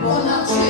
我能去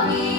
마음이